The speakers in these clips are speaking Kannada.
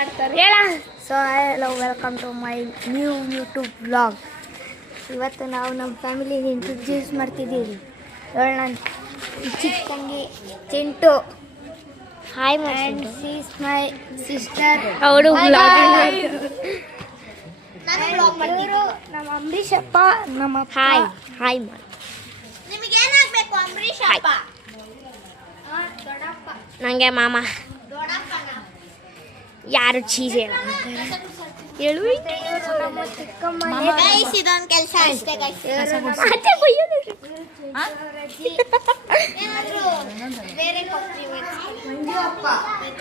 ಮಾಡ್ತಾರೆ ಹೇಳ. So hello, welcome to my new YouTube vlog. ಇವತ್ತು ನಾವು ನಮ್ಮ ಫ್ಯಾಮಿಲಿನ ಇಂಟ್ರೊಡ್ಯೂಸ್ ಮಾಡ್ತಿದ್ದೀವಿ. ಇವಳು ನನ್ನ ಚಿಕ್ಕ ತಂಗಿ Chintu. Hi and C is my sister. ಅವಳು ನಮ್ಮ ಅಂಬರೀಷ್ ಅಪ್ಪ, ನಮ್ಮ ಹಾಯ್ ಹಾಯ್ ಮಾಡಿ. ನಿಮಗೆ ಏನಾಗಬೇಕು ಅಂಬರೀಷ್ ಅಪ್ಪ? ನನಗೆ ಮಾಮ. ಯಾರು ಚೀಸ್ ಹೇಳು ಇದೊಂದು ಕೆಲಸ ಅಷ್ಟೇ.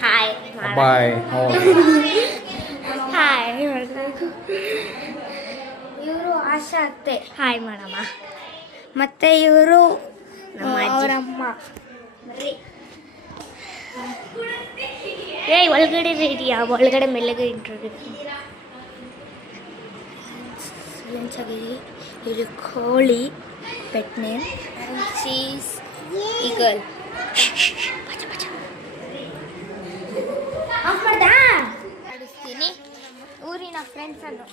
Hi bye. ಹಾಯ್. ಇವರು ಆಶಾ ಅತ್ತೆ. ಹಾಯ್ ಮಾಡಮ್ಮ. ಮತ್ತೆ ಇವರು ಅವರಮ್ಮ. ಏಯ್ ಒಳಗಡೆ ಇದೆಯಾ? ಒಳಗಡೆ ಮೆಲ್ಲಗೆ ಇಂಟ್ರೊಡ್ಯೂಸ್. ಇದು ಕೋಳಿ ಪೆಟ್ ನೇಮ್. Cheese eagle. ನಡೆಸ್ತೀನಿ ಊರಿನ ಫ್ರೆಂಡ್ಸ್ ಅನ್ನು.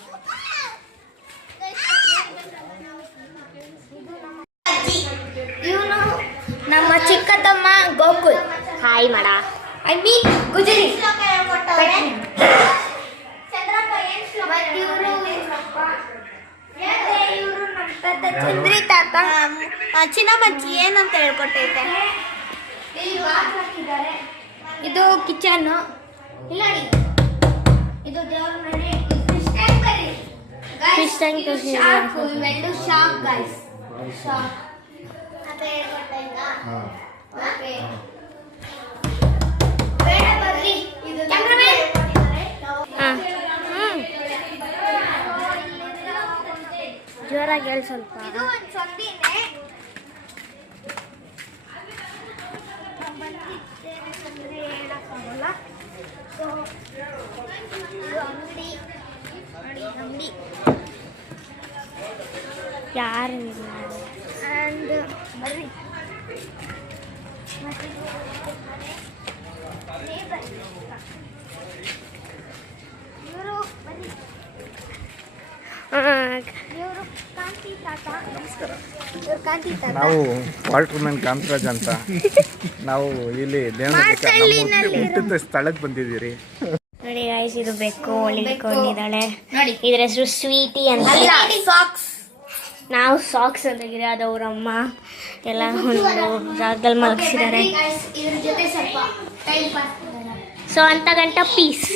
ಇವನು ನಮ್ಮ ಚಿಕ್ಕ ತಮ್ಮ ಗೋಕುಲ್. ಹಾಯ್ ಮಾಡ. I mean Gujari. ಚಂದ್ರಿ ತಾತ. ಚಿನ್ನಮ್ಮಜ್ಜಿ ಏನಂತ ಹೇಳ್ಕೊಟ್ಟೈತೆ. ಇದು ಕಿಚನ್. ಇಲ್ಲ ಇದು ದೇವ್ರ ಮನೆ. Fish tank. ಇವೆರಡು ಶಾಪ್ ಗೈಸ್. ಶಾಪ್ ಅಂತ ಹೇಳ್ಕೊಟ್ಟೈತಾ? ಓಕೆ. ಜೋರಾಗಿ ಹೇಳಿ ಸ್ವಲ್ಪ. ಇದು ಒಂದು ಸಂದಿನೇ. ಹೇಳಕ್ಕಾಗಲ್ಲ. ಸೊ ಇದು ಅಂಗಡಿ ನೋಡಿ. ಅಂಗಡಿ ಯಾರು ಆ್ಯಂಡ್ ಬರ್ರಿ. ಇವರು ಬರ್ರಿ. ಇವರು ಕಾಂತಿ ತಾತ. ನಮಸ್ಕಾರ. ಇವರು ಕಾಂತಿ ತಾತ. ನಾವು ವಾಟರ್ ಮ್ಯಾನ್ ಕಾಂತರಾಜ್ ಅಂತ. ನಾವು ಇಲ್ಲಿ ಹುಟ್ಟಿದ ಸ್ಥಳಕ್ಕೆ ಬಂದಿದ್ದೀರಿ. ನೋಡಿ ಗೈಸ್, ಇದು ಬೆಕ್ಕು ಒಳಗಿಕೊಂಡಿದ್ದಾಳೆ. ಇದ್ರ ಹೆಸರು ಸ್ವೀಟಿ ಅಂತ. ಸಾಕ್ಸ್. ನಾವು ಸಾಕ್ಸ್ ಅಂತಾಗಿದೆ. ಅದು ಅವರಮ್ಮ ಎಲ್ಲ ಒಂದು ಜಾಗದಲ್ಲಿ ಮಲಗಿಸಿದ್ದಾರೆ. ಸೊ ಅಂತ ಗಂಟ ಪೀಸ್.